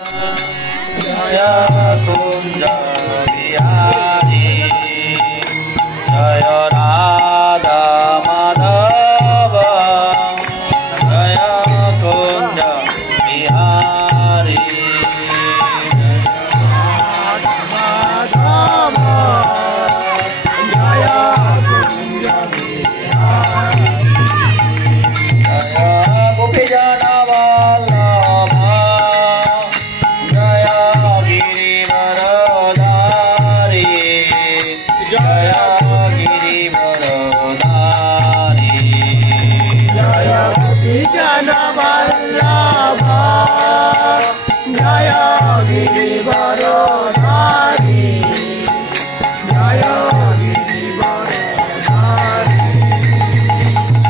जय कुंज बिहारी जय राधा माधव जय कुंज बिहारी गोपी जन वल्लभ जय गिरिवरधारी जय गिरिवरधारी जय गोपी जन वल्लभ जय गिरिवरधारी जय गिरिवरधारी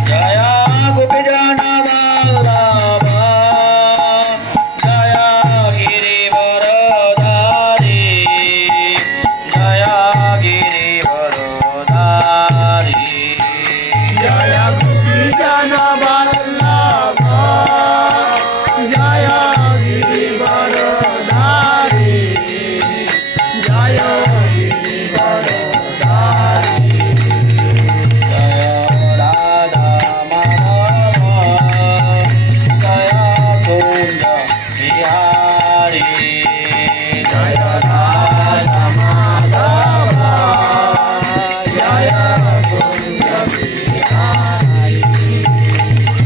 जय गोपी जन वल्लभ जय गिरिवरधारी जय गिरिवरधारी जय गोपी जन वल्लभ जय गिरिवरधारी जय गिरिवरधारी जय राधा माधव जय कुंज बिहारी जय राधा माधव जय कुंज बिहारी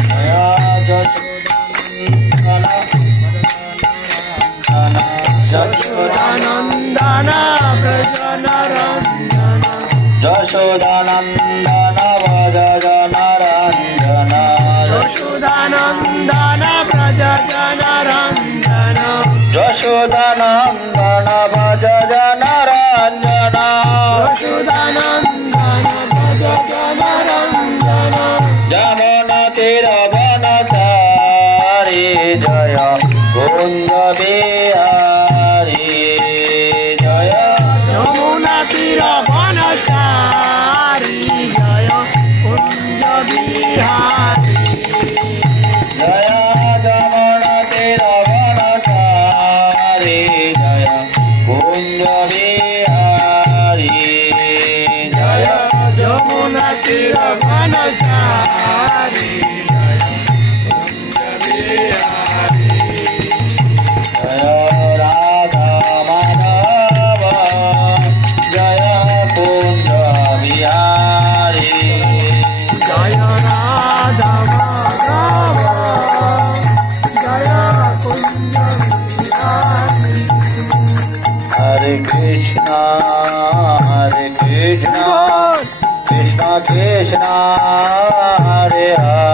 जय यशोदानंदन व्रज नरंजन यशोदानंदन व्रज नरंजन यशोदानंदन व्रज नरंजन यशोदानंदन व्रज नरंजन यशोदानंदन व्रज नरंजन जमुन तीर वनचारी जय कुंज बिहारी जय यमुना तीर वनचारी जय कुंज बिहारी जय जमुन तीर वनचारी जय कुंज बिहारी जय यमुना तीर वनचारी जय कुंज बिहारी जय राधा माधव जय कुंज बिहारी जय राधा माधव जय कुंज बिहारी हरे कृष्णा कृष्ण कृष्ण हरे हरे